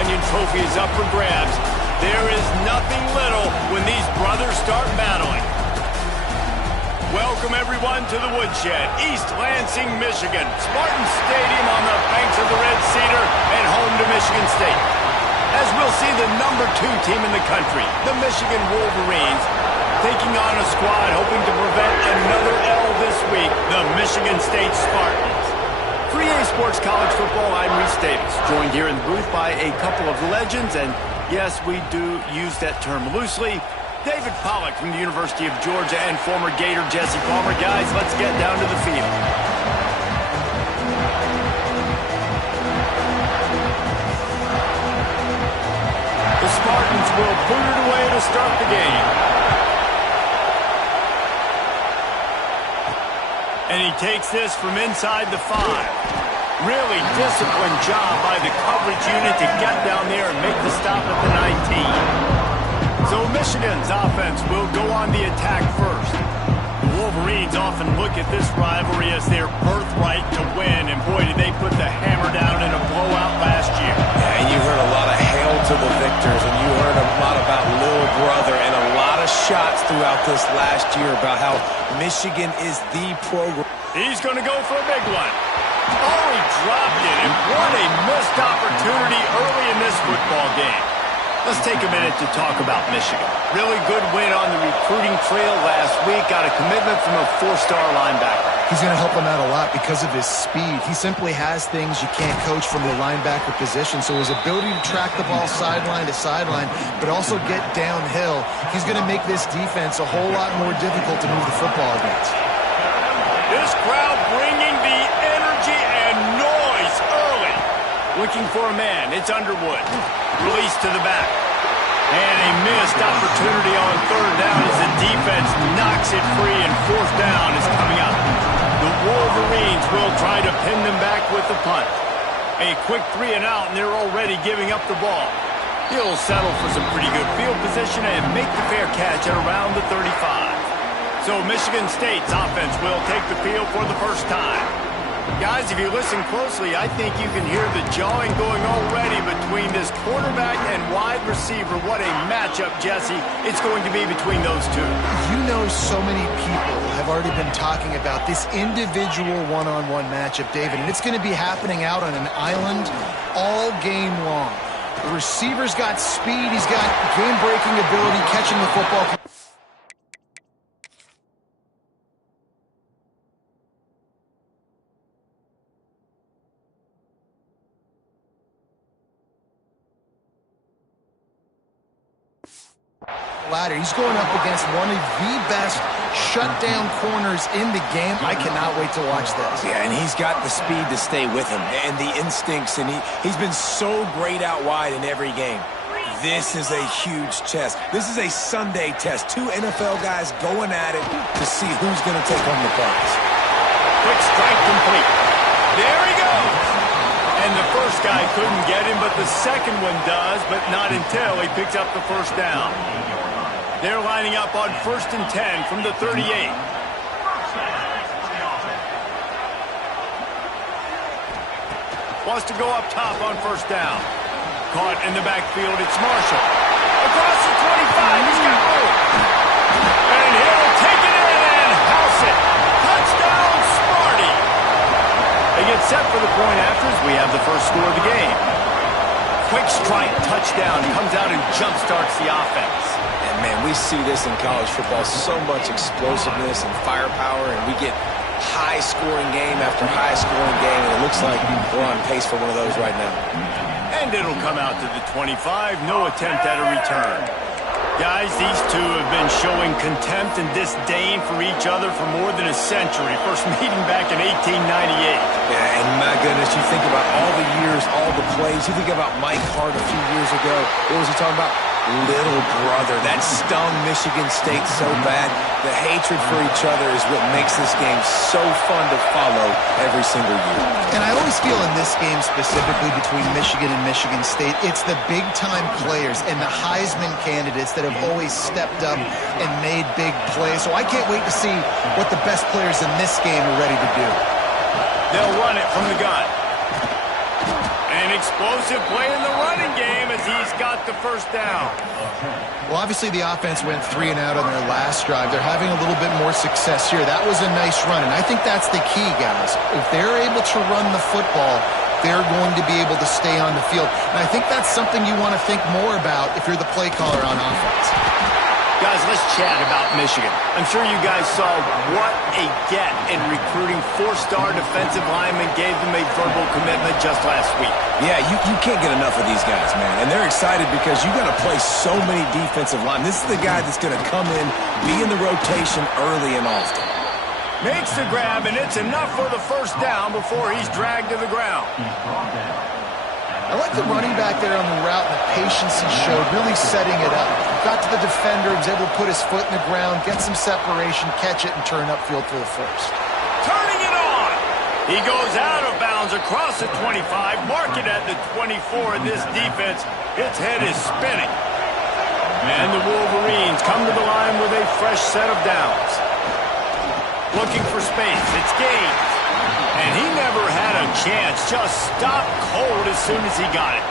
Onion Trophy is up for grabs. There is nothing little when these brothers start battling. Welcome, everyone, to the Woodshed, East Lansing, Michigan. Spartan Stadium on the banks of the Red Cedar and home to Michigan State. As we'll see the #2 team in the country, the Michigan Wolverines, taking on a squad hoping to prevent another L this week, the Michigan State Spartans. For EA Sports College Football, I'm Reese Davis, joined here in the booth by a couple of legends, and yes, we do use that term loosely. David Pollack from the University of Georgia and former Gator Jesse Palmer. Guys, let's get down to the field. The Spartans will boot it away to start the game. And he takes this from inside the 5. Really disciplined job by the coverage unit to get down there and make the stop at the 19. So Michigan's offense will go on the attack first. The Wolverines often look at this rivalry as their birthright to win, and boy, did they put the hammer down in a blowout last year. Yeah, and you heard a lot of hail to the victors, and you heard a lot about little brother and a lot of shots throughout this last year about how Michigan is the program. He's going to go for a big one. Oh, he dropped it, and what a missed opportunity early in this football game. Let's take a minute to talk about Michigan. Really good win on the recruiting trail last week. Got a commitment from a 4-star linebacker. He's going to help him out a lot because of his speed. He simply has things you can't coach from the linebacker position. So his ability to track the ball sideline to sideline, but also get downhill, he's going to make this defense a whole lot more difficult to move the football against. This crowd bringing the energy and noise early. Looking for a man. It's Underwood. Release to the back. And a missed opportunity on 3rd down as the defense knocks it free, and 4th down is coming up. The Wolverines will try to pin them back with the punt. A quick 3 and out, and they're already giving up the ball. He'll settle for some pretty good field position and make the fair catch at around the 35. So Michigan State's offense will take the field for the first time. Guys, if you listen closely, I think you can hear the jawing going already between this quarterback and wide receiver. What a matchup, Jesse, it's going to be between those two. You know, so many people have already been talking about this individual one-on-one matchup, David, and it's going to be happening out on an island all game long. The receiver's got speed, he's got game-breaking ability, catching the football. Ladder. He's going up against one of the best shutdown corners in the game. I cannot wait to watch this. Yeah, and he's got the speed to stay with him and the instincts, and he's been so great out wide in every game. This is a huge test. This is a Sunday test. 2 NFL guys going at it to see who's going to take home the prize. Quick strike complete. There he goes. And the first guy couldn't get him, but the second one does, but not until he picks up the 1st down. They're lining up on 1st and 10 from the 38. Wants to go up top on 1st down. Caught in the backfield, it's Marshall. Across the 25, he's got room. And he'll take it in and house it. Touchdown, Sparty. They get set for the point after as we have the first score of the game. Quick strike, touchdown, comes out and jump-starts the offense. And, man, we see this in college football, so much explosiveness and firepower, and we get high-scoring game after high-scoring game, and it looks like we're on pace for one of those right now. And it'll come out to the 25, no attempt at a return. Guys, these two have been showing contempt and disdain for each other for more than a century. First meeting back in 1898. Yeah, and my goodness, you think about all the years, all the plays. You think about Mike Hart a few years ago. What was he talking about? Little brother. That stung Michigan State so bad. The hatred for each other is what makes this game so fun to follow every single year. And I always feel in this game specifically between Michigan and Michigan State, it's the big-time players and the Heisman candidates that have always stepped up and made big plays. So I can't wait to see what the best players in this game are ready to do. They'll run it from the gun. An explosive play in the running game. the first down. Well, obviously the offense went 3 and out on their last drive. They're having a little bit more success here. That was a nice run, and I think that's the key, guys. If they're able to run the football, they're going to be able to stay on the field. And I think that's something you want to think more about if you're the play caller on offense. Guys, let's chat about Michigan. I'm sure you guys saw what a get in recruiting 4-star defensive linemen gave them a verbal commitment just last week. Yeah, you can't get enough of these guys, man. And they're excited because you're going to play so many defensive linemen. This is the guy that's going to come in, be in the rotation early and often. Makes the grab, and it's enough for the first down before he's dragged to the ground. I like the running back there on the route and the patience he showed, really setting it up. Got to the defender, was able to put his foot in the ground, get some separation, catch it, and turn upfield for the first. Turning it on! He goes out of bounds across the 25, mark it at the 24. This defense, its head is spinning. And the Wolverines come to the line with a fresh set of downs. Looking for space, it's Gaines. And he never had a chance, just stopped cold as soon as he got it.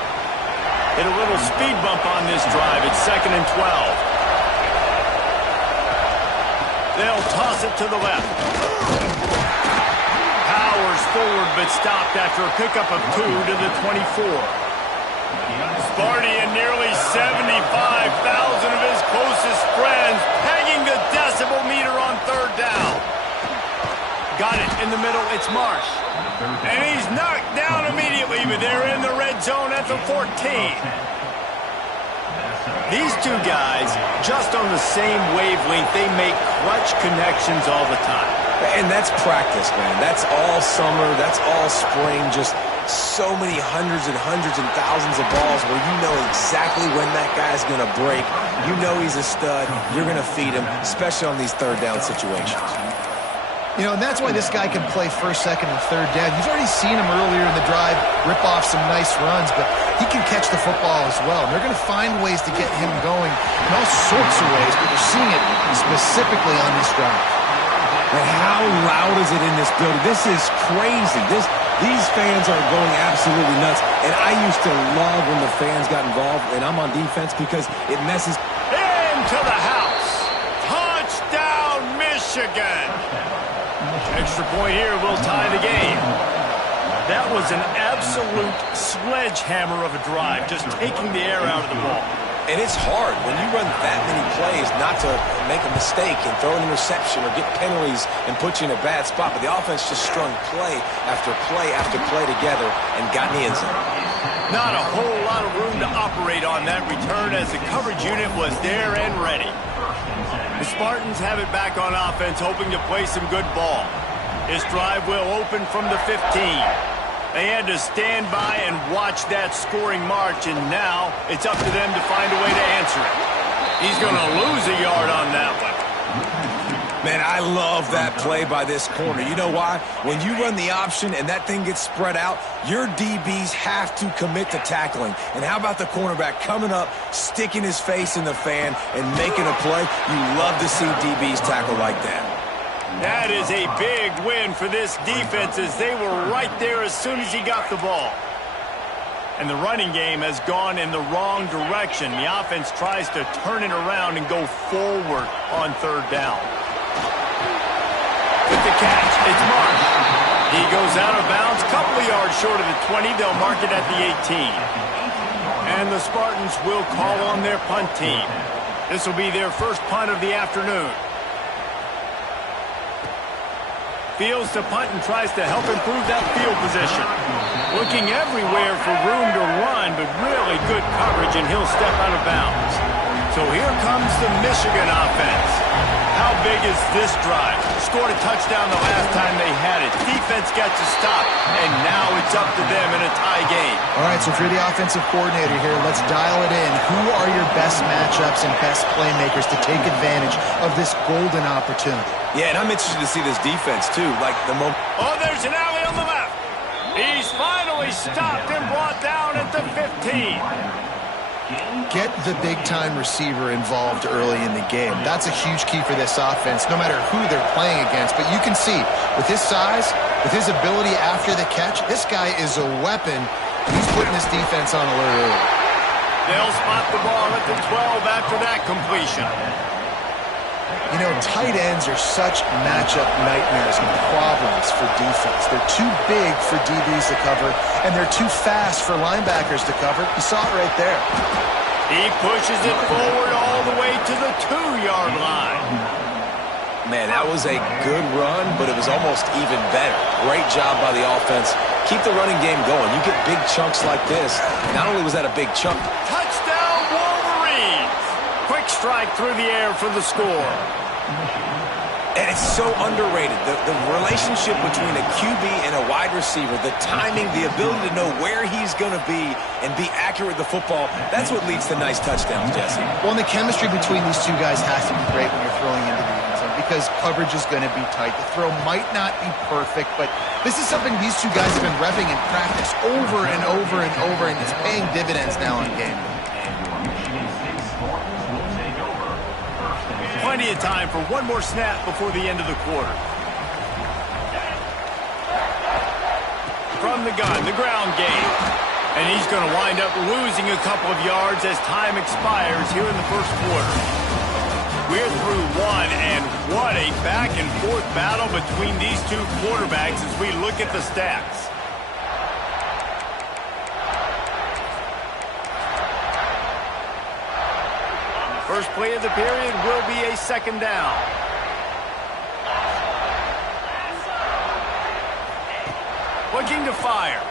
Hit a little speed bump on this drive. It's 2nd and 12. They'll toss it to the left. Powers forward, but stopped after a pickup of 2 to the 24. Sparty and nearly 75,000 of his closest friends pegging the decibel meter on 3rd down. Got it in the middle, it's Marsh. And he's knocked down immediately, but they're in the red zone at the 14. These two guys, just on the same wavelength, they make clutch connections all the time. And that's practice, man. That's all summer, that's all spring, just so many hundreds and thousands of balls where you know exactly when that guy's going to break. You know he's a stud. You're going to feed him, especially on these 3rd down situations. You know, and that's why this guy can play 1st, 2nd, and 3rd down. You've already seen him earlier in the drive rip off some nice runs, but he can catch the football as well. And they're going to find ways to get him going in all sorts of ways, but you're seeing it specifically on this drive. And how loud is it in this building? This is crazy. These fans are going absolutely nuts. And I used to love when the fans got involved, and I'm on defense because it messes. Into the house. Touchdown, Michigan. Extra point here will tie the game. That was an absolute sledgehammer of a drive, just taking the air out of the ball. And it's hard when you run that many plays not to make a mistake and throw an interception or get penalties and put you in a bad spot. But the offense just strung play after play after play together and got in the end zone. Not a whole lot of room to operate on that return as the coverage unit was there and ready. The Spartans have it back on offense, hoping to play some good ball. This drive will open from the 15. They had to stand by and watch that scoring march, and now it's up to them to find a way to answer it. He's going to lose a yard on that one. Man, I love that play by this corner. You know why? When you run the option and that thing gets spread out, your DBs have to commit to tackling. And how about the cornerback coming up, sticking his face in the fan, and making a play? You love to see DBs tackle like that. That is a big win for this defense as they were right there as soon as he got the ball. And the running game has gone in the wrong direction. The offense tries to turn it around and go forward on 3rd down. With the catch, it's Marsh. He goes out of bounds, couple of yards short of the 20. They'll mark it at the 18. And the Spartans will call on their punt team. This will be their first punt of the afternoon. Fields to punt and tries to help improve that field position. Looking everywhere for room to run, but really good coverage, and he'll step out of bounds. So here comes the Michigan offense. How big is this drive? Scored a touchdown the last time they had it. Defense gets a stop, and now it's up to them in a tie game. All right, so if you're the offensive coordinator here, let's dial it in. Who are your best matchups and best playmakers to take advantage of this golden opportunity? Yeah, and I'm interested to see this defense, too. Oh, there's an alley on the left. He's finally stopped and brought down at the 15. Get the big-time receiver involved early in the game. That's a huge key for this offense, no matter who they're playing against. But you can see, with his size, with his ability after the catch, this guy is a weapon. He's putting this defense on alert early. They'll spot the ball at the 12 after that completion. You know, tight ends are such matchup nightmares and problems for defense. They're too big for DBs to cover, and they're too fast for linebackers to cover. You saw it right there. He pushes it forward all the way to the 2-yard line. Man, that was a good run, but it was almost even better. Great job by the offense. Keep the running game going. You get big chunks like this. Not only was that a big chunk. Touchdown, Wolverines! Quick strike through the air for the score. And it's so underrated. The relationship between a QB and a wide receiver, the timing, the ability to know where he's going to be and be accurate with the football, that's what leads to nice touchdowns, Jesse. Well, and the chemistry between these two guys has to be great when you're throwing into the end zone because coverage is going to be tight. The throw might not be perfect, but this is something these two guys have been repping in practice over and over and over, and it's paying dividends now on game day. Plenty of time for one more snap before the end of the quarter. From the gun, the ground game. And he's going to wind up losing a couple of yards as time expires here in the first quarter. We're through one, and what a back-and-forth battle between these two quarterbacks as we look at the stats. First play of the period will be a second down. Looking to fire.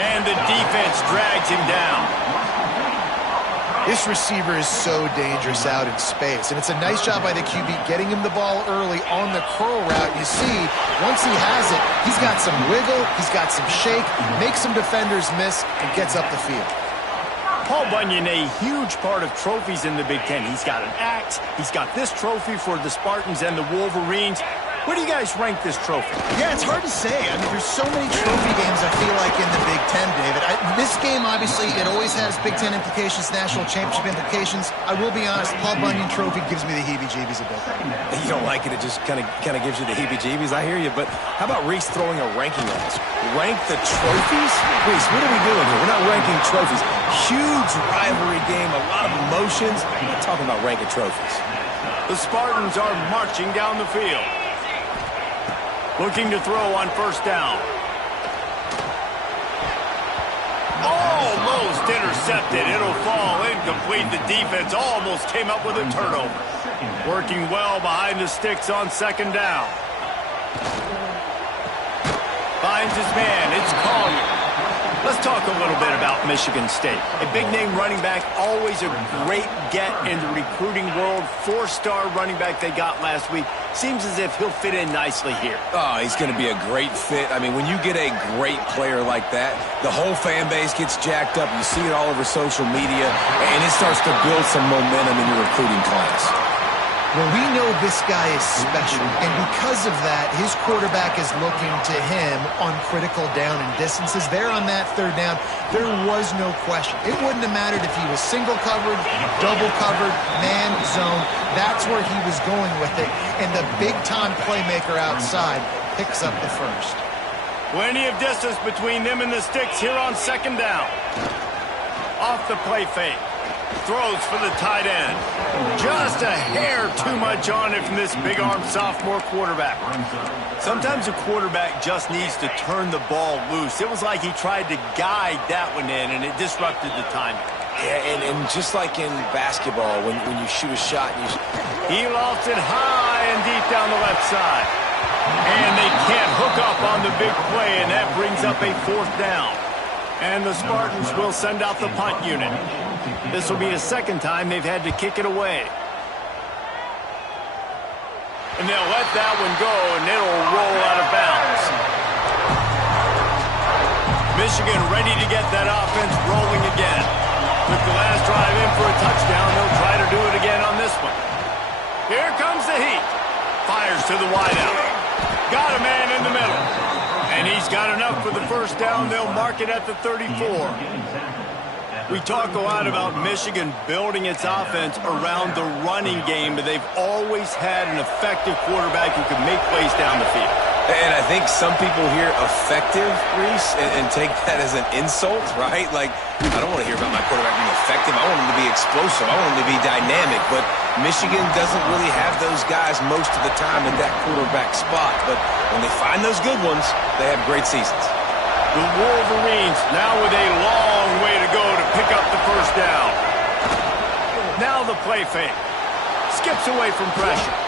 And the defense drags him down. This receiver is so dangerous out in space, and it's a nice job by the QB getting him the ball early on the curl route. You see, once he has it, he's got some wiggle, he's got some shake, makes some defenders miss, and gets up the field. Paul Bunyan, a huge part of trophies in the Big Ten. He's got an axe. He's got this trophy for the Spartans and the Wolverines. Where do you guys rank this trophy? Yeah, it's hard to say. I mean, there's so many trophy games, I feel like, in the Big Ten, David. This game, obviously, it always has Big Ten implications, national championship implications. I will be honest, Paul Bunyan trophy gives me the heebie-jeebies a bit. You don't like it, it just kind of gives you the heebie-jeebies. I hear you, but how about Reese throwing a ranking on us? Rank the trophies? Reese, what are we doing here? We're not ranking trophies. Huge rivalry game, a lot of emotions. I'm not talking about ranking trophies. The Spartans are marching down the field. Looking to throw on first down. Almost intercepted. It'll fall incomplete. The defense almost came up with a turnover. Working well behind the sticks on second down. Finds his man. It's Collier. Let's talk a little bit about Michigan State. A big-name running back, always a great get in the recruiting world. 4-star running back they got last week. Seems as if he'll fit in nicely here. Oh, he's going to be a great fit. I mean, when you get a great player like that, the whole fan base gets jacked up. You see it all over social media, and it starts to build some momentum in your recruiting class. Well, we know this guy is special, and because of that, his quarterback is looking to him on critical down and distances. There on that third down, there was no question. It wouldn't have mattered if he was single covered, double covered, man zone. That's where he was going with it, and the big-time playmaker outside picks up the first. Plenty of distance between them and the sticks here on second down. Off the play fake. Throws for the tight end. Just a hair too much on it from this big-armed sophomore quarterback. Sometimes a quarterback just needs to turn the ball loose. It was like he tried to guide that one in, and it disrupted the timing. Yeah, and just like in basketball, when you shoot a shot, he lofts it high and deep down the left side. And they can't hook up on the big play, and that brings up a fourth down. And the Spartans will send out the punt unit. This will be the second time they've had to kick it away. And they'll let that one go, and it'll roll out of bounds. Michigan ready to get that offense rolling again. With the last drive in for a touchdown, they'll try to do it again on this one. Here comes the heat. Fires to the wideout. Got a man in the middle. And he's got enough for the first down. They'll mark it at the 34. We talk a lot about Michigan building its offense around the running game, but they've always had an effective quarterback who can make plays down the field. And I think some people hear effective, Reese, and take that as an insult, right? Like, I don't want to hear about my quarterback being effective. I want him to be explosive. I want him to be dynamic. But Michigan doesn't really have those guys most of the time at that quarterback spot. But when they find those good ones, they have great seasons. The Wolverines now with a long way to go to pick up the first down. Now the play fake. Skips away from pressure.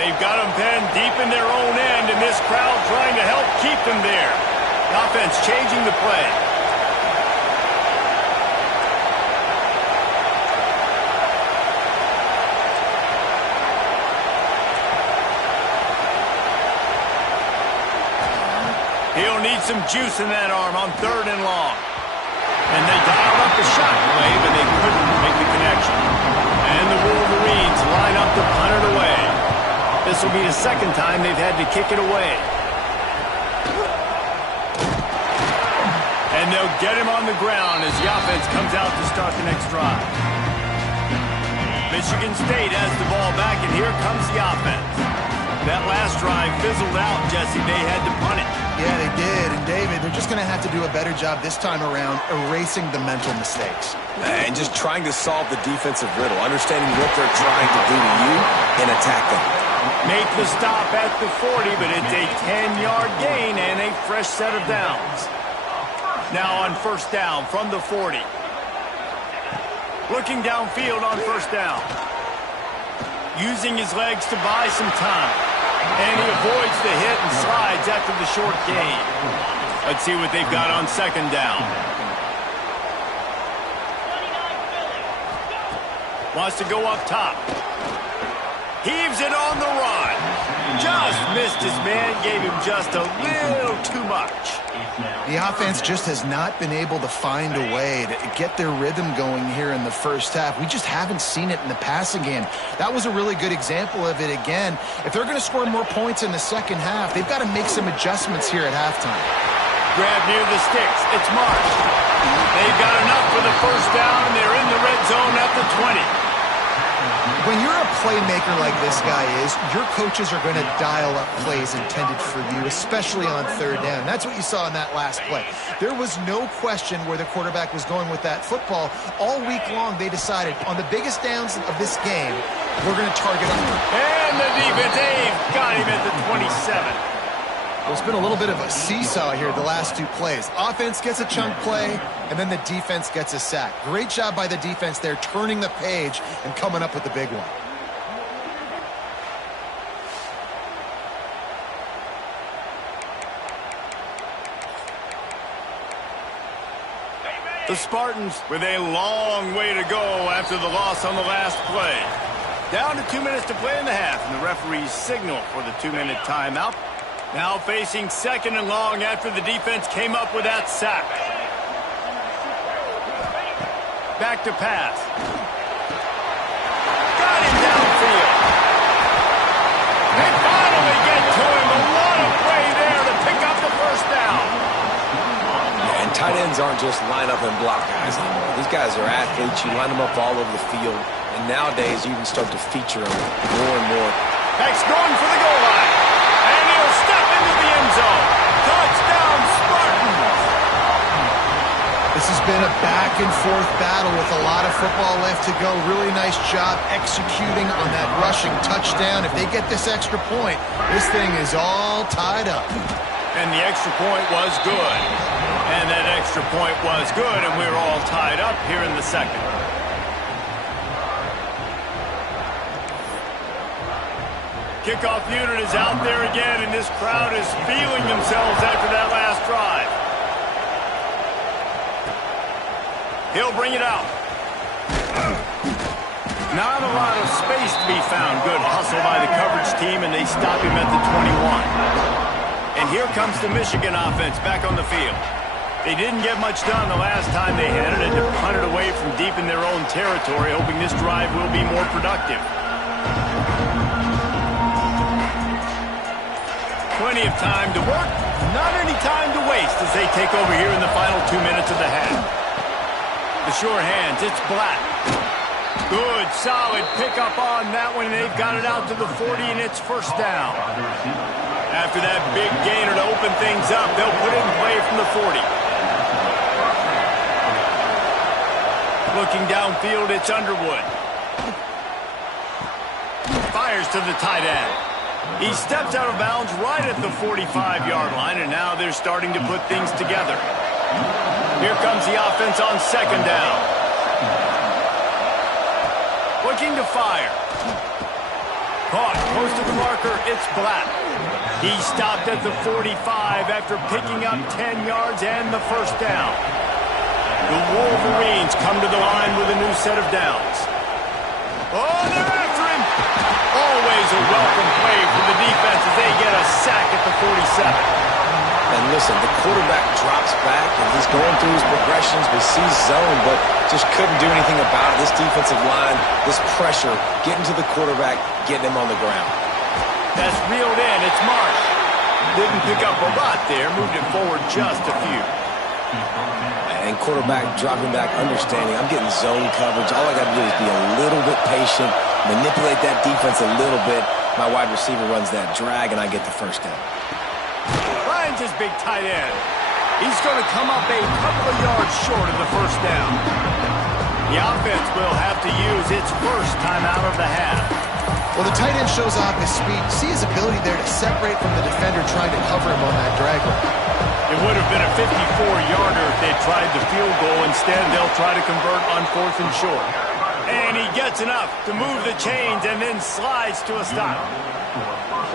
They've got them pinned deep in their own end, and this crowd trying to help keep them there. The offense changing the play. He'll need some juice in that arm on 3rd and long. And they dialed up the shot play, but they couldn't make the connection. And the Wolverines line up to punt it away. This will be the second time they've had to kick it away. And they'll get him on the ground as the offense comes out to start the next drive. Michigan State has the ball back, and here comes the offense. That last drive fizzled out, Jesse. They had to punt it. Yeah, they did. And, David, they're just going to have to do a better job this time around erasing the mental mistakes. And just trying to solve the defensive riddle, understanding what they're trying to do to you and attack them. Make the stop at the 40, but it's a 10-yard gain and a fresh set of downs. Now on first down from the 40. Looking downfield on first down. Using his legs to buy some time. And he avoids the hit and slides after the short gain. Let's see what they've got on second down. Wants to go up top. Heaves it on the run. Just missed his man. Gave him just a little too much. The offense just has not been able to find a way to get their rhythm going here in the first half. We just haven't seen it in the passing game. That was a really good example of it again. If they're going to score more points in the second half, they've got to make some adjustments here at halftime. Grab near the sticks. It's March. They've got enough for the first down, and they're in the red zone at the 20. When you're a playmaker like this guy is, your coaches are going to dial up plays intended for you, especially on third down. That's what you saw in that last play. There was no question where the quarterback was going with that football. All week long, they decided on the biggest downs of this game, we're going to target him. And the defense, they've got him at the 27. Well, it's been a little bit of a seesaw here the last two plays. Offense gets a chunk play, and then the defense gets a sack. Great job by the defense there, turning the page and coming up with the big one. The Spartans with a long way to go after the loss on the last play. Down to 2 minutes to play in the half, and the referees signal for the 2-minute timeout. Now facing second and long after the defense came up with that sack. Back to pass. Got him downfield. They finally get to him. A lot of play there to pick up the first down. Yeah, and tight ends aren't just line up and block guys anymore. These guys are athletes. You line them up all over the field. And nowadays, you can start to feature them more and more. Heck's going for the goal line. And he'll step into the end zone. Touchdown, Spartans! This has been a back-and-forth battle with a lot of football left to go. Really nice job executing on that rushing touchdown. If they get this extra point, this thing is all tied up. And the extra point was good. And that extra point was good, and we're all tied up here in the second. Kickoff unit is out there again, and this crowd is feeling themselves after that last drive. He'll bring it out. Not a lot of space to be found. Good hustle by the coverage team, and they stop him at the 21. And here comes the Michigan offense back on the field. They didn't get much done the last time they had it, and to punt it away from deep in their own territory, hoping this drive will be more productive. Plenty of time to work, not any time to waste as they take over here in the final 2 minutes of the half. The sure hands, it's Black. Good, solid pickup on that one. They've got it out to the 40, and it's first down. After that big gainer to open things up, they'll put it in play from the 40. Looking downfield, it's Underwood. Fires to the tight end. He steps out of bounds right at the 45-yard line, and now they're starting to put things together. Here comes the offense on second down. Looking to fire. Caught close to the marker, it's Black. He stopped at the 45 after picking up 10 yards and the first down. The Wolverines come to the line with a new set of downs. Oh, they're after him! Always a welcome play for the defense as they get a sack at the 47. And listen, the quarterback drops back, and he's going through his progressions. We see zone, but just couldn't do anything about it. This defensive line, this pressure, getting to the quarterback, getting him on the ground. That's reeled in. It's Marsh. Didn't pick up a lot there. Moved it forward just a few. And quarterback dropping back, understanding. I'm getting zone coverage. All I got to do is be a little bit patient, manipulate that defense a little bit. My wide receiver runs that drag, and I get the first down. Finds his big tight end. He's going to come up a couple of yards short of the first down. The offense will have to use its first time out of the half. Well, the tight end shows off his speed. See his ability there to separate from the defender trying to cover him on that drag route. It would have been a 54-yarder if they tried the field goal. Instead, they'll try to convert on 4th and short. And he gets enough to move the chains and then slides to a stop.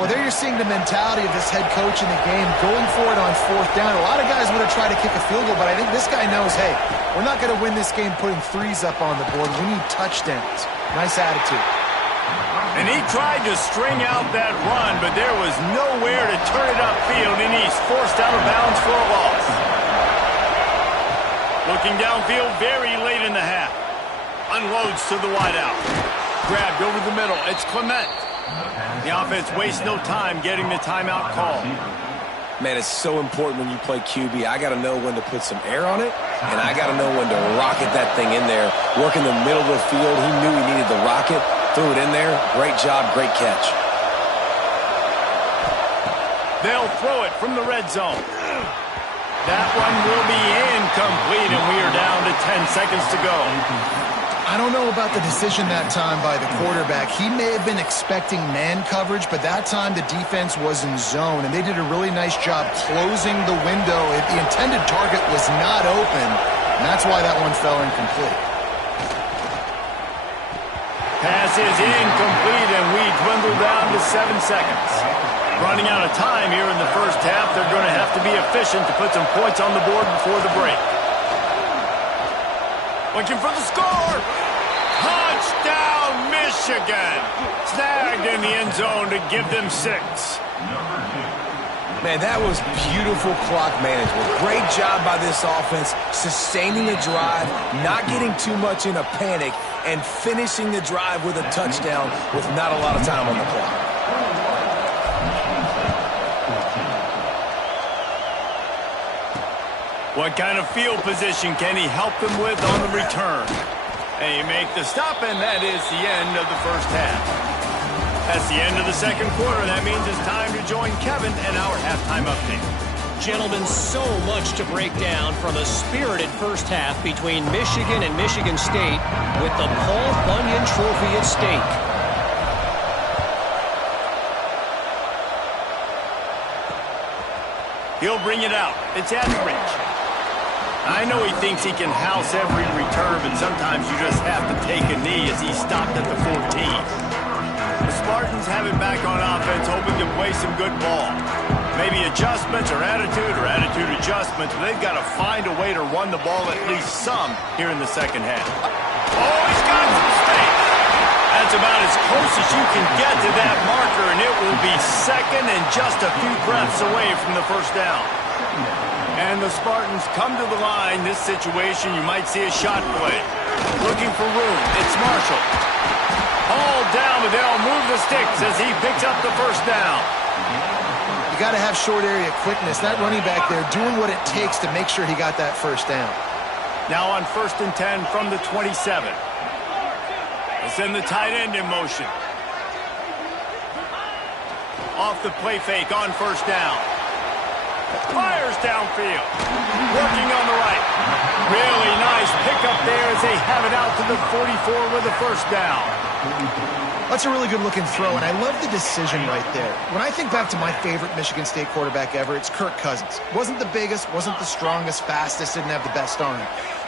Well, there you're seeing the mentality of this head coach in the game, going for it on 4th down. A lot of guys would have tried to kick a field goal, but I think this guy knows, hey, we're not going to win this game putting threes up on the board. We need touchdowns. Nice attitude. And he tried to string out that run, but there was nowhere to turn it upfield, and he's forced out of bounds for a loss. Looking downfield very late in the half. Unloads to the wideout. Grabbed over the middle. It's Clement. The offense wastes no time getting the timeout call. Man, it's so important when you play QB. I got to know when to put some air on it, and I got to know when to rocket that thing in there. Work in the middle of the field. He knew he needed the rocket. Threw it in there. Great job, great catch. They'll throw it from the red zone. That one will be incomplete, and we are down to 10 seconds to go. I don't know about the decision that time by the quarterback. He may have been expecting man coverage, but that time the defense was in zone, and they did a really nice job closing the window. The intended target was not open, and that's why that one fell incomplete. Pass is incomplete, and we dwindle down to 7 seconds. Running out of time here in the first half. They're going to have to be efficient to put some points on the board before the break. Looking for the score. Touchdown, Michigan. Snagged in the end zone to give them 6. Man, that was beautiful clock management. Great job by this offense, sustaining a drive, not getting too much in a panic, and finishing the drive with a touchdown with not a lot of time on the clock. What kind of field position can he help them with on the return? They make the stop, and that is the end of the first half. That's the end of the second quarter. That means it's time to join Kevin and our halftime update. Gentlemen, so much to break down from a spirited first half between Michigan and Michigan State with the Paul Bunyan Trophy at stake. He'll bring it out. It's Etheridge. I know he thinks he can house every return, but sometimes you just have to take a knee as he stopped at the 14. The Spartans have it back on offense, hoping to play some good ball. Maybe adjustments or attitude adjustments, but they've got to find a way to run the ball at least some here in the second half. Oh, he's got some space. That's about as close as you can get to that marker, and it will be second and just a few breaths away from the first down. And the Spartans come to the line. This situation, you might see a shot play. Looking for room. It's Marshall. All down, but they'll move the sticks as he picks up the first down. You got to have short area quickness. That running back there doing what it takes to make sure he got that first down. Now on 1st and 10 from the 27. They send the tight end in motion. Off the play fake on 1st down. Fires downfield. Working on the right. Really nice pickup there as they have it out to the 44 with a 1st down. That's a really good-looking throw, and I love the decision right there. When I think back to my favorite Michigan State quarterback ever, it's Kirk Cousins. Wasn't the biggest, wasn't the strongest, fastest, didn't have the best arm.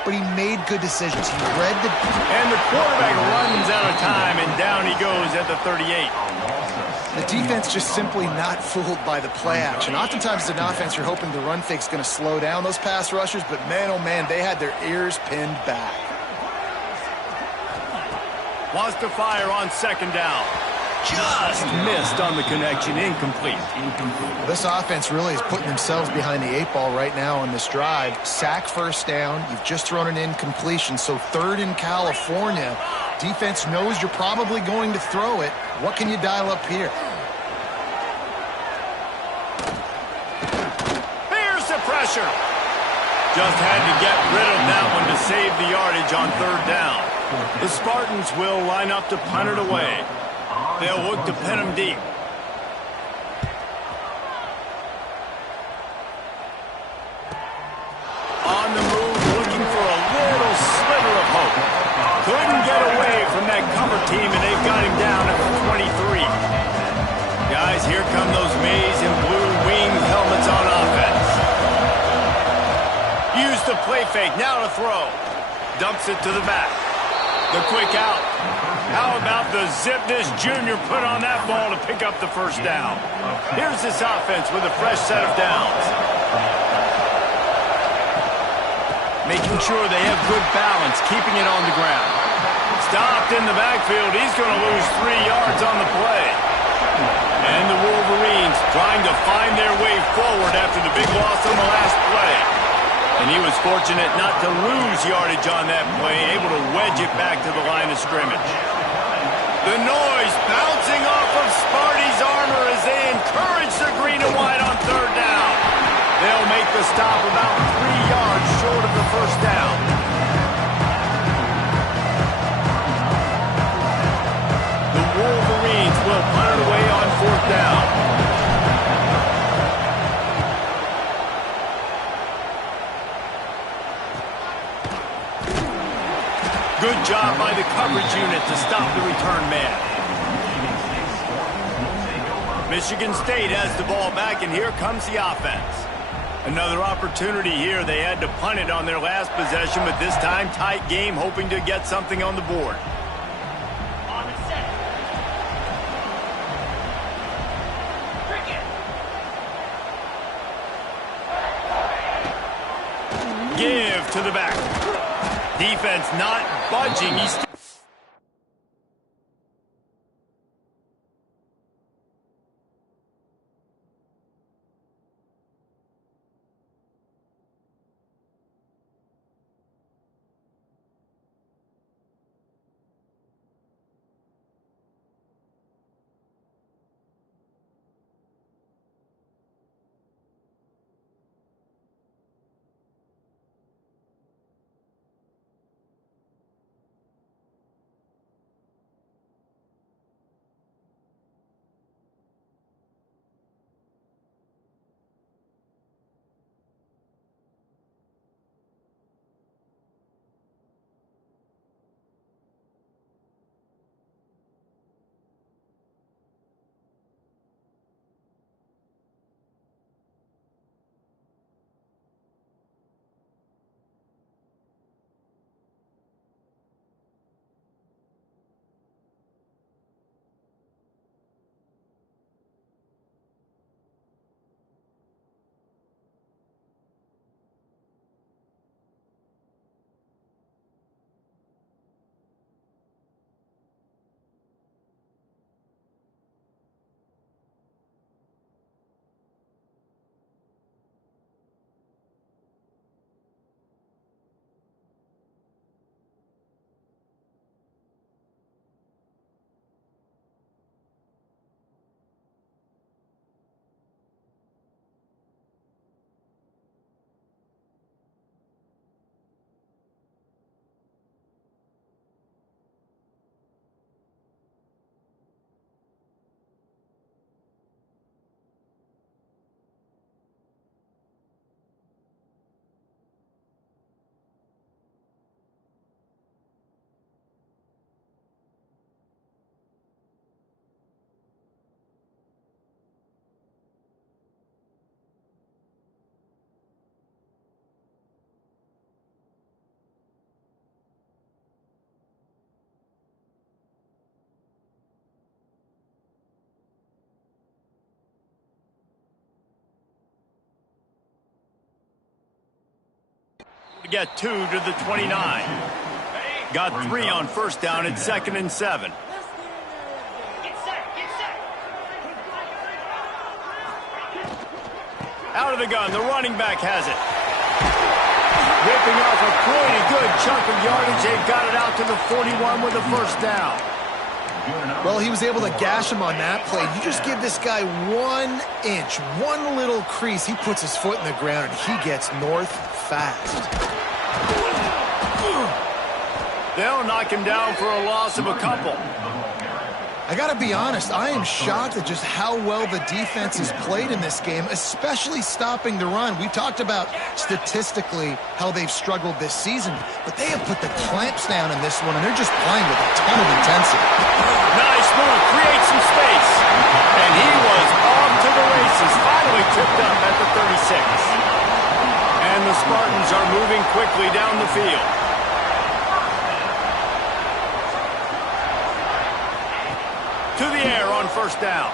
But he made good decisions. He read the... And the quarterback runs out of time, and down he goes at the 38. The defense just simply not fooled by the play action. Oftentimes as an offense, you're hoping the run fake's going to slow down those pass rushers, but man, oh man, they had their ears pinned back. Wants to fire on 2nd down. Just missed on the connection. Incomplete. This offense really is putting themselves behind the 8 ball right now on this drive. Sack 1st down. You've just thrown an incompletion. So 3rd in California. Defense knows you're probably going to throw it. What can you dial up here? Here's the pressure. Just had to get rid of that one to save the yardage on 3rd down. The Spartans will line up to punt it away. They'll look to pin him deep. On the move, looking for a little sliver of hope. Couldn't get away from that cover team, and they've got him down at the 23. Guys, here come those maize and blue winged helmets on offense. Use the play fake, now to throw. Dumps it to the back. The quick out. How about the zip this junior put on that ball to pick up the 1st down? Here's this offense with a fresh set of downs. Making sure they have good balance, keeping it on the ground. Stopped in the backfield. He's going to lose 3 yards on the play. And the Wolverines trying to find their way forward after the big loss on the last play. And he was fortunate not to lose yardage on that play, able to wedge it back to the line of scrimmage. The noise bouncing off of Sparty's armor as they encourage the green and white on 3rd down. They'll make the stop about 3 yards short of the 1st down. The Wolverines will punt it away on 4th down. Good job by the coverage unit to stop the return man. Michigan State has the ball back, and here comes the offense. Another opportunity here. They had to punt it on their last possession, but this time tight game, hoping to get something on the board. Give to the back. Defense not budging. He's Get 2 to the 29. Got 3 on first down at 2nd and 7. Out of the gun, the running back has it. Ripping off a pretty good chunk of yardage. They've got it out to the 41 with a first down. Well, he was able to gash him on that play. You just give this guy 1 inch, one little crease. He puts his foot in the ground, and he gets north fast. They'll knock him down for a loss of a couple. I got to be honest, I am shocked at just how well the defense has played in this game, especially stopping the run. We talked about statistically how they've struggled this season, but they have put the clamps down in this one, and they're just playing with a ton of intensity. Nice move, create some space. And he was off to the races, finally tripped up at the 36. And the Spartans are moving quickly down the field. To the air on first down.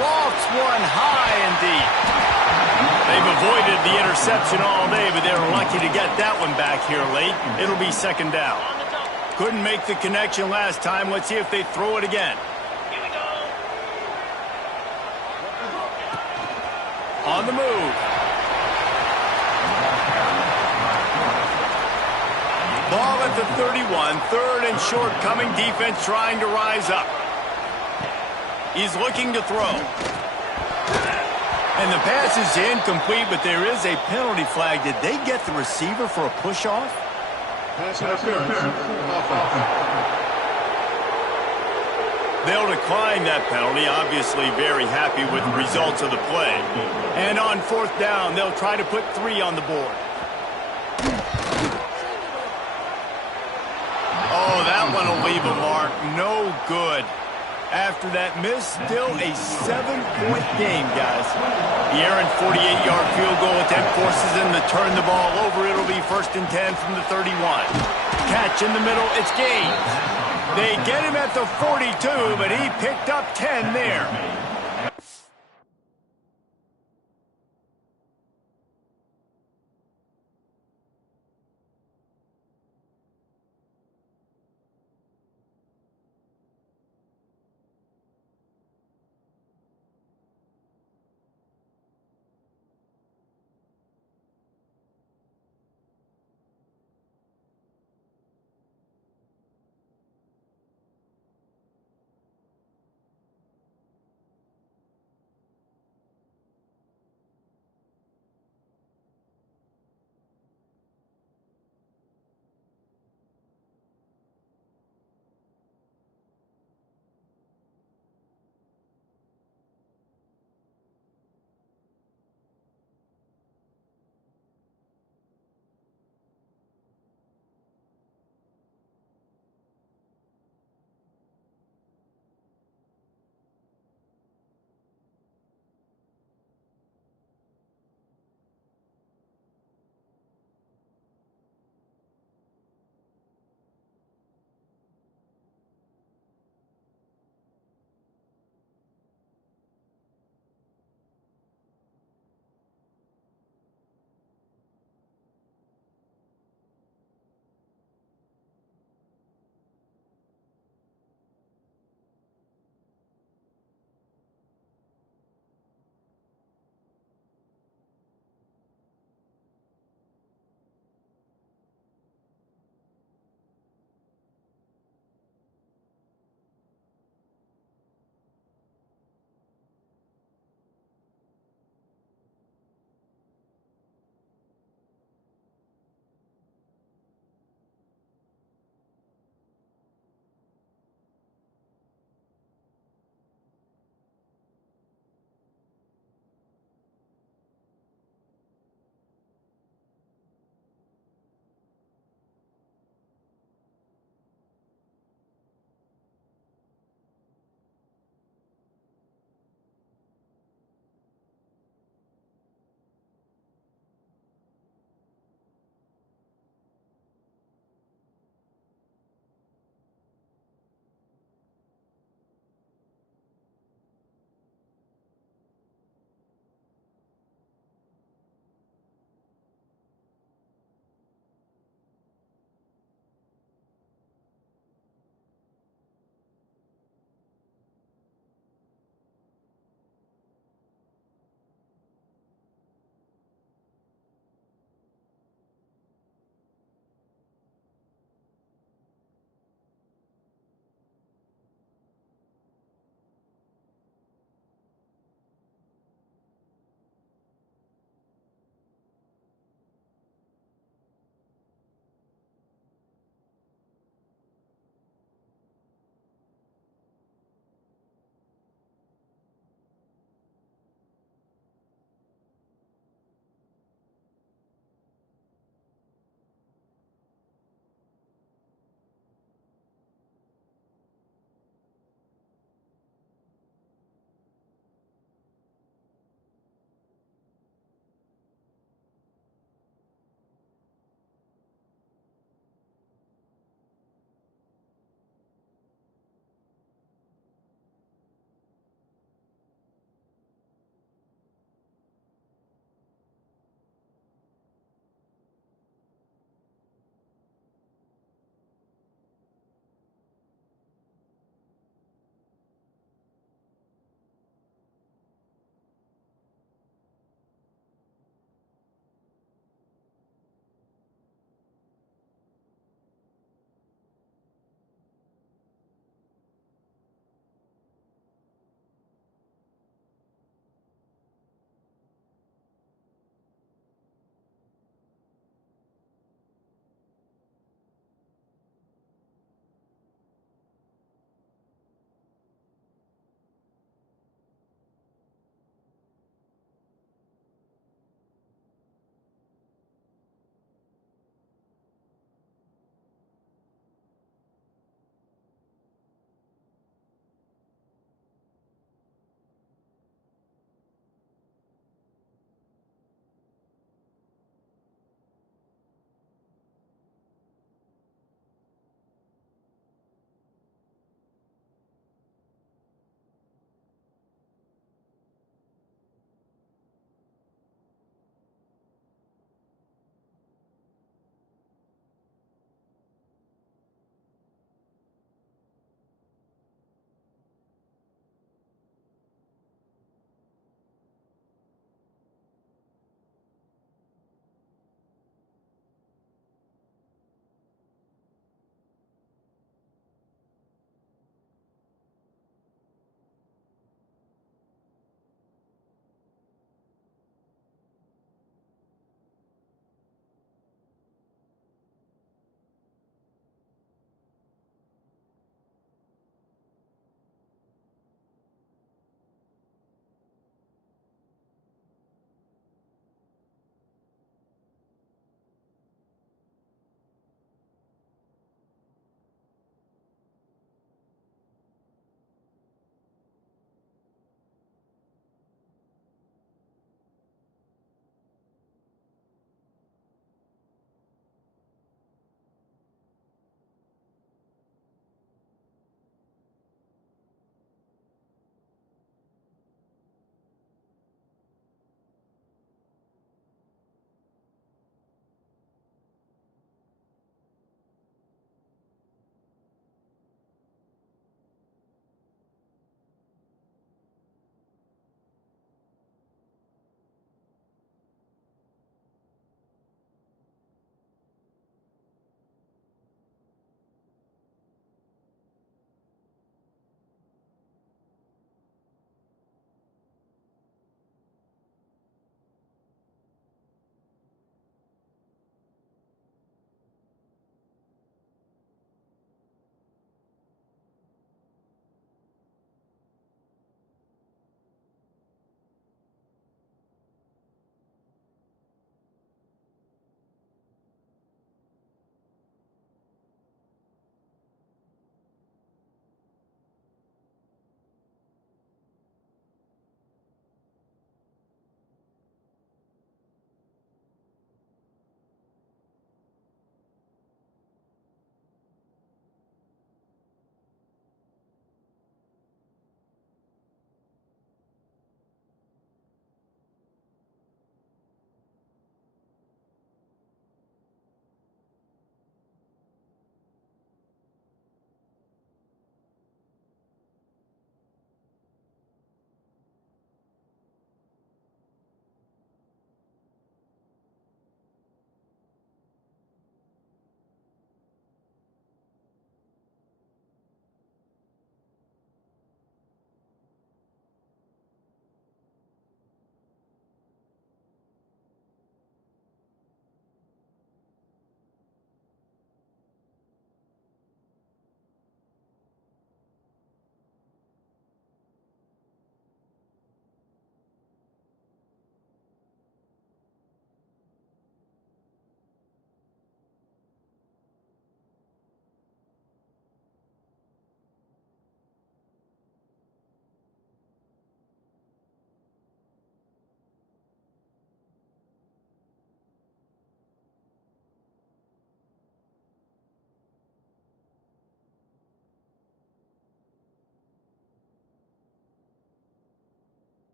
Lofts one high and deep. They've avoided the interception all day, but they were lucky to get that one back here late. It'll be 2nd down. Couldn't make the connection last time. Let's see if they throw it again. On the move. Ball at the 31. 3rd and short coming. Defense trying to rise up. He's looking to throw. And the pass is incomplete, but there is a penalty flag. Did they get the receiver for a push-off? Pass interference. They'll decline that penalty, obviously very happy with the results of the play. And on 4th down, they'll try to put 3 on the board. Oh, that one will leave a mark. No good. After that miss, still a 7-point game, guys. The errant 48-yard field goal attempt forces them to turn the ball over. It'll be 1st and 10 from the 31. Catch in the middle, it's gained. They get him at the 42, but he picked up 10 there.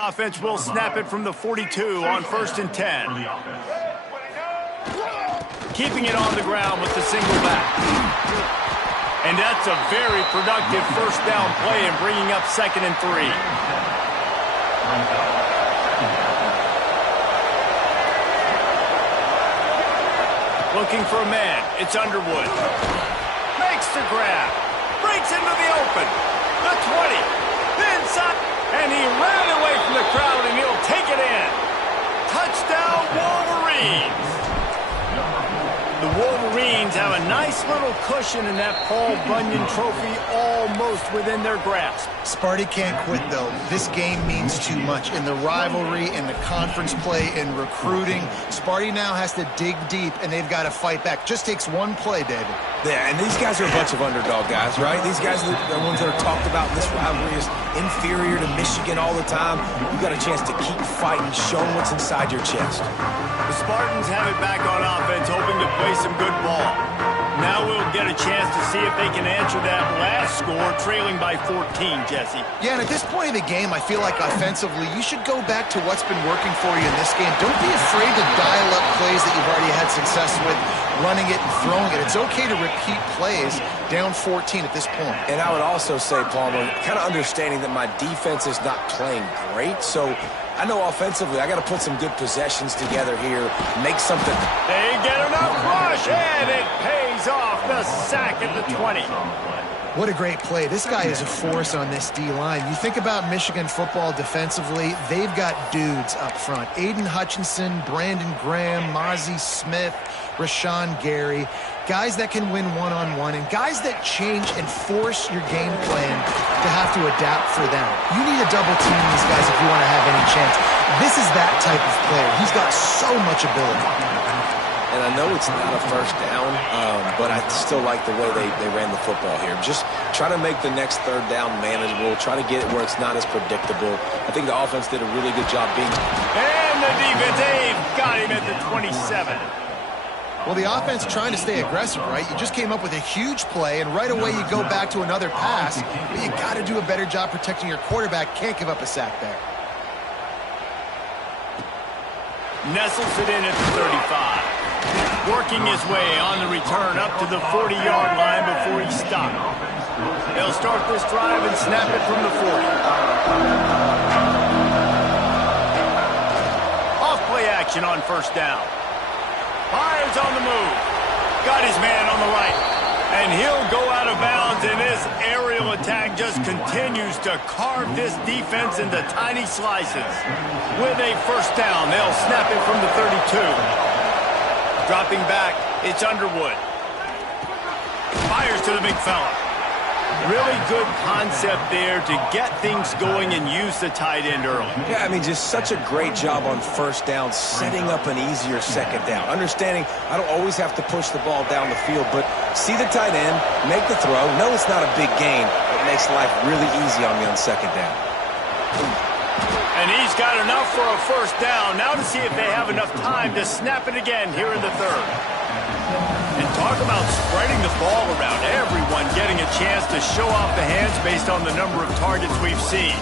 Offense will snap it from the 42 on 1st and 10. Keeping it on the ground with the single back. And that's a very productive first down play and bringing up 2nd and 3. Looking for a man. It's Underwood. Makes the grab. Breaks into the open. The 20. The inside. And he ran away from the crowd, and he'll take it in. Touchdown, Wolverines. The Wolverines have a nice little cushion in that Paul Bunyan trophy almost within their grasp. Sparty can't quit, though. This game means too much. In the rivalry, in the conference play, in recruiting, Sparty now has to dig deep, and they've got to fight back. Just takes one play, David. Yeah, and these guys are a bunch of underdog guys, right? These guys are the ones that are talked about in this rivalry as inferior to Michigan all the time. You got a chance to keep fighting, show them what's inside your chest. The Spartans have it back on offense, hoping to play some good ball. Now we'll get a chance to see if they can answer that last score, trailing by 14, Jesse. Yeah, and at this point of the game, I feel like offensively, you should go back to what's been working for you in this game. Don't be afraid to dial up plays that you've already had success with, running it and throwing it. It's okay to repeat plays down 14 at this point. And I would also say, Palmer, kind of understanding that my defense is not playing great, so I know offensively I got to put some good possessions together here, make something. They get enough rush, and it pays off. The sack at the 20. What a great play. This guy is a force on this D-line. You think about Michigan football defensively, they've got dudes up front. Aiden Hutchinson, Brandon Graham, Mozzie Smith, Rashawn Gary. Guys that can win one-on-one and guys that change and force your game plan to have to adapt for them. You need to double team these guys if you want to have any chance. This is that type of player. He's got so much ability. And I know it's not a first down, but I still like the way they ran the football here. Just try to make the next 3rd down manageable. Try to get it where it's not as predictable. I think the offense did a really good job being. And the defense, they've got him at the 27. Well, the offense trying to stay aggressive, right? You just came up with a huge play, and right away you go back to another pass. But you got to do a better job protecting your quarterback. Can't give up a sack there. Nestles it in at the 35. Working his way on the return up to the 40-yard line before he stopped. They'll start this drive and snap it from the 40. Off play action on 1st down. Fires on the move. Got his man on the right. And he'll go out of bounds, and this aerial attack just continues to carve this defense into tiny slices. With a 1st down, they'll snap it from the 32. Dropping back, it's Underwood. Fires to the big fella. Really good concept there to get things going and use the tight end early. Yeah, I mean, just such a great job on 1st down, setting up an easier 2nd down. Understanding I don't always have to push the ball down the field, but see the tight end, make the throw. No, it's not a big gain. It makes life really easy on me on 2nd down. And he's got enough for a 1st down. Now to see if they have enough time to snap it again here in the 3rd. And talk about spreading the ball around. Everyone getting a chance to show off the hands based on the number of targets we've seen.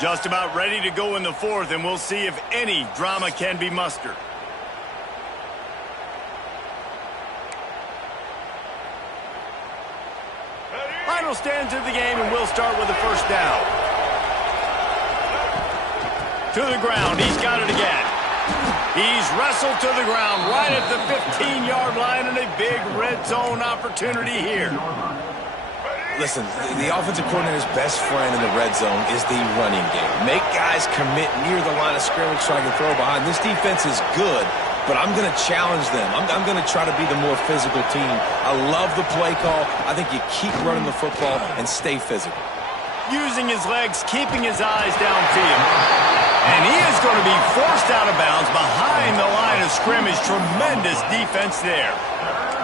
Just about ready to go in the 4th, and we'll see if any drama can be mustered. Final stands of the game, and we'll start with the 1st down. To the ground. He's got it again. He's wrestled to the ground right at the 15-yard line, and a big red zone opportunity here. Listen, the offensive coordinator's best friend in the red zone is the running game. Make guys commit near the line of scrimmage so I can throw behind. This defense is good, but I'm going to challenge them. I'm going to try to be the more physical team. I love the play call. I think you keep running the football and stay physical. Using his legs, keeping his eyes downfield. And he is going to be forced out of bounds behind the line of scrimmage. Tremendous defense there.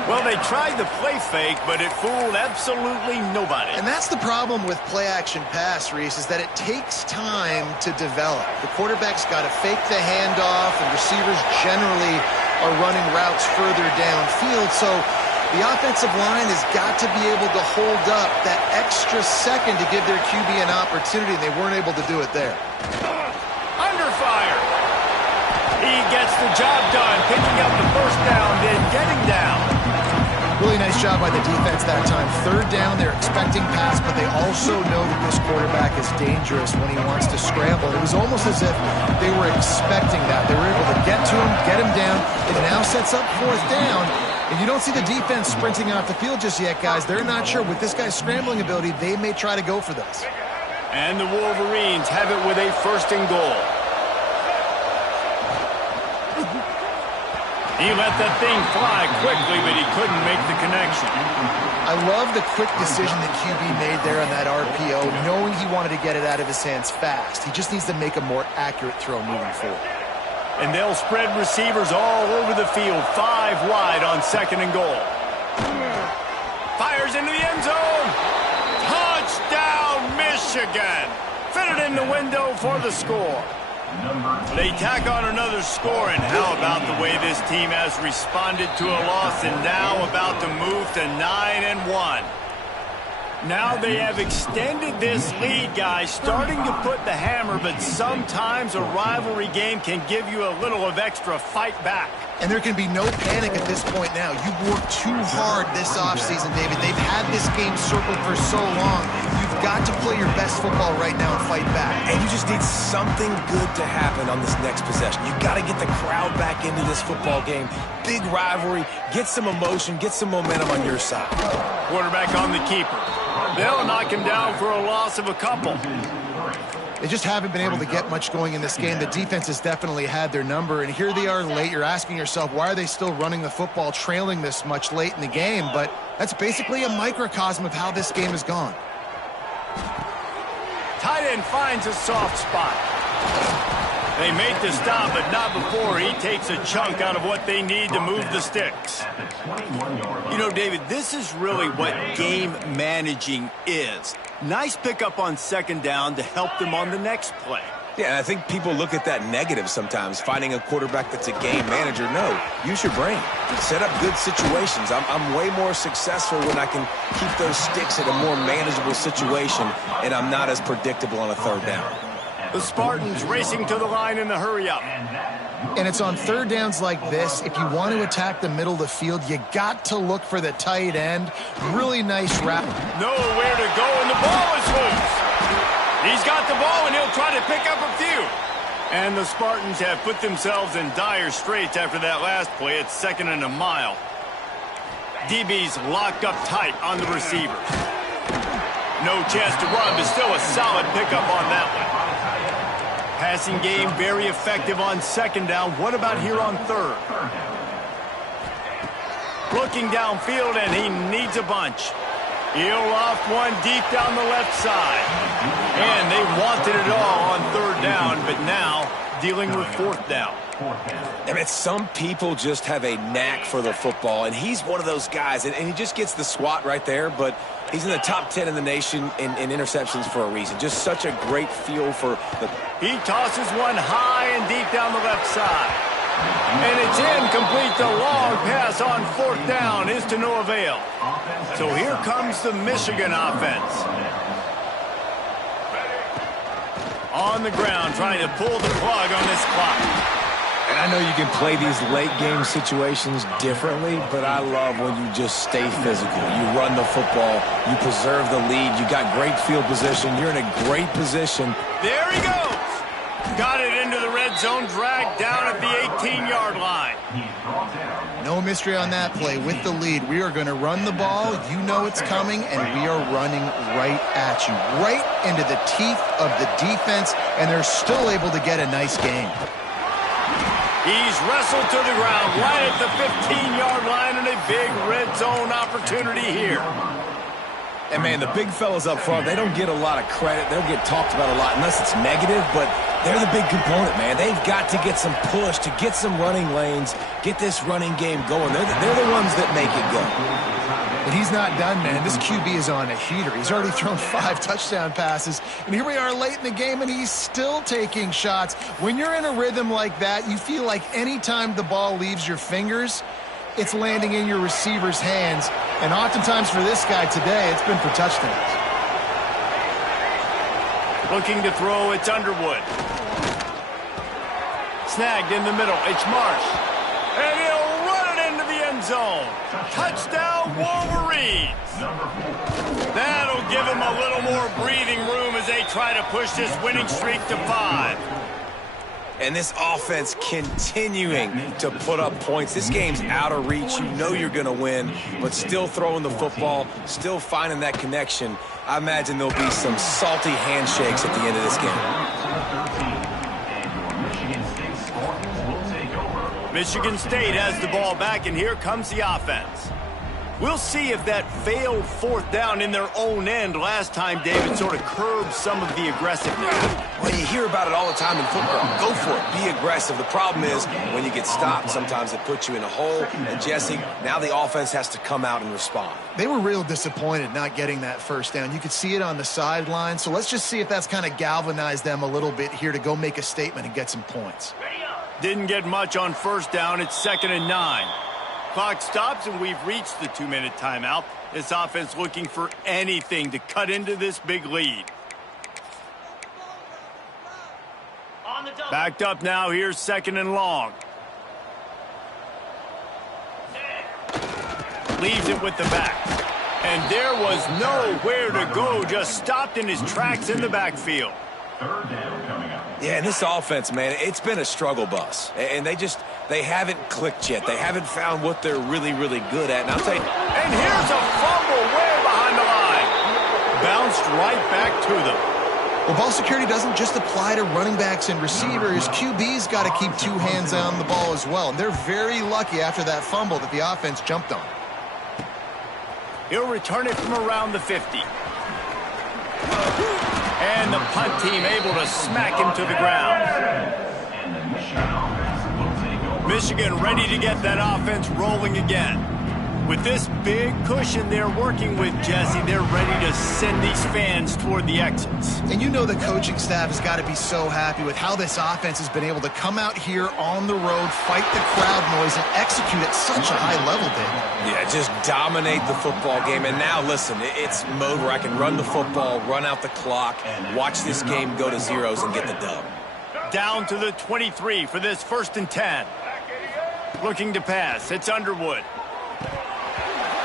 Well, they tried the play fake, but it fooled absolutely nobody. And that's the problem with play-action pass, Reese, is that it takes time to develop. The quarterback's got to fake the handoff, and receivers generally are running routes further downfield. So the offensive line has got to be able to hold up that extra second to give their QB an opportunity. They weren't able to do it there. Under fire. He gets the job done, picking up the first down, then getting down. Really nice job by the defense that time. Third down, they're expecting pass, but they also know that this quarterback is dangerous when he wants to scramble. It was almost as if they were expecting that. They were able to get to him, get him down. It now sets up fourth down. And you don't see the defense sprinting off the field just yet, guys. They're not sure. With this guy's scrambling ability, they may try to go for this. And the Wolverines have it with a first and goal. He let that thing fly quickly, but he couldn't make the connection. I love the quick decision that QB made there on that RPO, knowing he wanted to get it out of his hands fast. He just needs to make a more accurate throw moving forward. And they'll spread receivers all over the field, 5 wide on second and goal. Fires into the end zone. Touchdown, Michigan. Fitted in the window for the score. They tack on another score, and how about the way this team has responded to a loss and now about to move to 9-1. Now they have extended this lead, guys, starting to put the hammer, but sometimes a rivalry game can give you a little of extra fight back. And there can be no panic at this point now. You've worked too hard this offseason, David. They've had this game circled for so long. You've got to play your best football right now and fight back. And you just need something good to happen on this next possession. You've got to get the crowd back into this football game. Big rivalry. Get some emotion. Get some momentum on your side. Quarterback on the keeper. They'll knock him down for a loss of a couple. They just haven't been able to get much going in this game. The defense has definitely had their number, and here they are late. You're asking yourself, why are they still running the football, trailing this much late in the game? But that's basically a microcosm of how this game has gone. Tight end finds a soft spot. They make the stop, but not before he takes a chunk out of what they need to move the sticks. You know, David, this is really what game managing is. Nice pickup on second down to help them on the next play. Yeah, and I think people look at that negative sometimes, finding a quarterback that's a game manager. No, use your brain. Set up good situations. I'm way more successful when I can keep those sticks at a more manageable situation, and I'm not as predictable on a third down. The Spartans racing to the line in the hurry-up. And it's on third downs like this. If you want to attack the middle of the field, you got to look for the tight end. Really nice route. Nowhere to go, and the ball is loose. He's got the ball, and he'll try to pick up a few. And the Spartans have put themselves in dire straits after that last play. It's 2nd and a mile. DB's locked up tight on the receivers. No chance to run, but still a solid pickup on that one. Passing game very effective on second down. What about here on third? Looking downfield, and he needs a bunch. He'll loft one deep down the left side. And they wanted it all on third down, but now dealing with fourth down. I mean, some people just have a knack for the football, and he's one of those guys, and he just gets the SWAT right there, but he's in the top 10 in the nation in interceptions for a reason. Just such a great feel for the... He tosses one high and deep down the left side. And it's incomplete. The long pass on fourth down is to no avail. So here comes the Michigan offense. On the ground, trying to pull the plug on this clock. And I know you can play these late game situations differently, but I love when you just stay physical. You run the football, you preserve the lead, you got great field position, you're in a great position. There he goes. Got it into the red zone, dragged down at the 18-yard line. No mystery on that play. With the lead, we are going to run the ball. You know it's coming, and we are running right at you, right into the teeth of the defense, and they're still able to get a nice game. He's wrestled to the ground right at the 15-yard line, and a big red zone opportunity here. And, man, the big fellas up front, they don't get a lot of credit. They'll get talked about a lot unless it's negative, but they're the big component, man. They've got to get some push, to get some running lanes, get this running game going. They're the ones that make it go. And he's not done, man. This QB is on a heater. He's already thrown 5 touchdown passes. And here we are late in the game, and he's still taking shots. When you're in a rhythm like that, you feel like any time the ball leaves your fingers, it's landing in your receiver's hands. And oftentimes for this guy today, it's been for touchdowns. Looking to throw, it's Underwood. Snagged in the middle, it's Marsh. And he'll run it into the end zone. Touchdown, Wolverines. That'll give him a little more breathing room as they try to push this winning streak to 5. And this offense continuing to put up points. This game's out of reach. You know you're going to win, but still throwing the football, still finding that connection. I imagine there'll be some salty handshakes at the end of this game. Michigan State has the ball back, and here comes the offense. We'll see if that failed 4th down in their own end last time, David, sort of curbed some of the aggressiveness. Well, you hear about it all the time in football. Go for it. Be aggressive. The problem is when you get stopped, sometimes it puts you in a hole. And, Jesse, now the offense has to come out and respond. They were real disappointed not getting that 1st down. You could see it on the sideline. So let's just see if that's kind of galvanized them a little bit here to go make a statement and get some points. Didn't get much on 1st down. It's 2nd and 9. Clock stops, and we've reached the 2-minute timeout. This offense looking for anything to cut into this big lead. Backed up now. Here's 2nd and long. Leaves it with the back. And there was nowhere to go. Just stopped in his tracks in the backfield. 3rd down coming up. Yeah, and this offense, man, it's been a struggle bus. And they haven't clicked yet. They haven't found what they're really, really good at. And I'll tell you. And here's a fumble way behind the line. Bounced right back to them. Well, ball security doesn't just apply to running backs and receivers. QB's got to keep 2 hands on the ball as well. And they're very lucky after that fumble that the offense jumped on. He'll return it from around the 50. And the punt team able to smack him to the ground. Michigan ready to get that offense rolling again. With this big cushion they're working with, Jesse, they're ready to send these fans toward the exits. And you know the coaching staff has got to be so happy with how this offense has been able to come out here on the road, fight the crowd noise, and execute at such a high level, David. Yeah, just dominate the football game. And now, listen, it's mode where I can run the football, run out the clock, watch this game go to zeros and get the dub. Down to the 23 for this 1st and 10. Looking to pass. It's Underwood.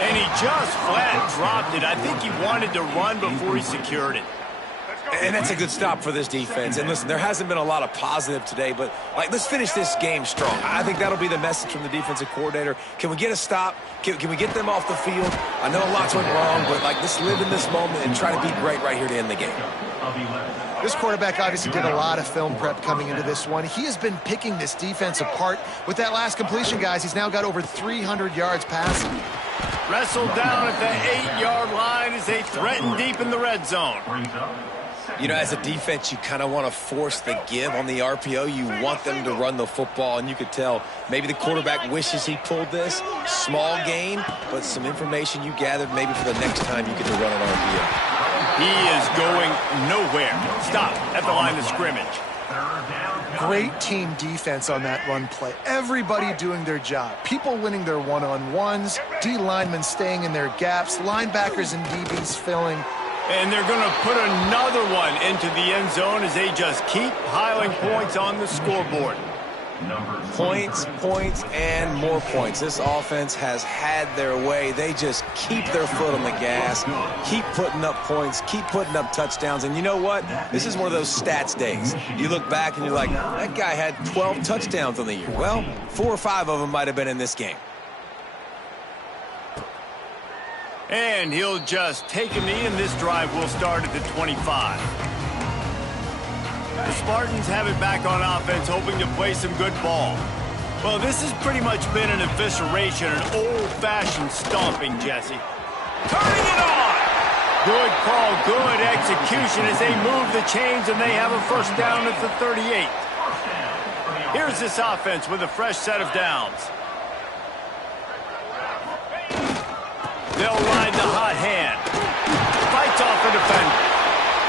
And he just flat dropped it. I think he wanted to run before he secured it. And that's a good stop for this defense. And listen, there hasn't been a lot of positive today, but let's finish this game strong. I think that'll be the message from the defensive coordinator. Can we get a stop? Can we get them off the field? I know lots went wrong, but let's live in this moment and try to be great right here to end the game. This quarterback obviously did a lot of film prep coming into this one. He has been picking this defense apart. With that last completion, guys, he's now got over 300 yards passing. Wrestled down at the 8-yard line as they threaten deep in the red zone. You know, as a defense, you kind of want to force the give on the RPO. You want them to run the football, and you could tell maybe the quarterback wishes he pulled this. Small gain, but some information you gathered maybe for the next time you get to run an RPO. He is going nowhere. Stop at the line of scrimmage. Great team defense on that run play. Everybody doing their job. People winning their one-on-ones, D linemen staying in their gaps, linebackers and DBs filling. And they're going to put another one into the end zone as they just keep piling points on the scoreboard. Points, points, and more points. This offense has had their way. They just keep their foot on the gas, keep putting up points, keep putting up touchdowns. And you know what? This is one of those stats days. You look back and you're like, that guy had 12 touchdowns on the year. Well, 4 or 5 of them might have been in this game. And he'll just take a knee, and this drive will start at the 25. The Spartans have it back on offense, hoping to play some good ball. Well, this has pretty much been an evisceration, an old-fashioned stomping, Jesse. Turning it on! Good call, good execution as they move the chains, and they have a 1st down at the 38. Here's this offense with a fresh set of downs. They'll ride the hot hand. Fights off a defender.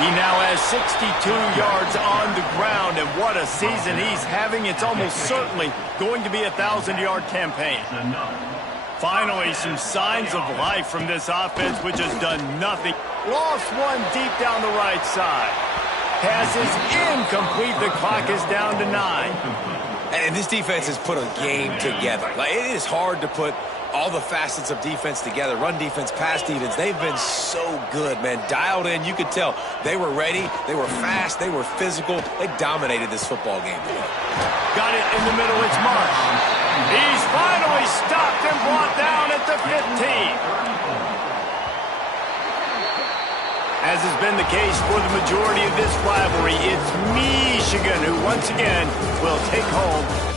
He now has 62 yards on the ground, and what a season he's having. It's almost certainly going to be a 1,000-yard campaign. Finally, some signs of life from this offense, which has done nothing. Lost one deep down the right side. Pass is incomplete. The clock is down to 9. And this defense has put a game together. Like, it is hard to put all the facets of defense together. Run defense, pass defense. They've been so good, man. Dialed in. You could tell they were ready. They were fast. They were physical. They dominated this football game. Got it in the middle. It's Marsh. He's finally stopped and brought down at the 15. As has been the case for the majority of this rivalry, it's Michigan who once again will take home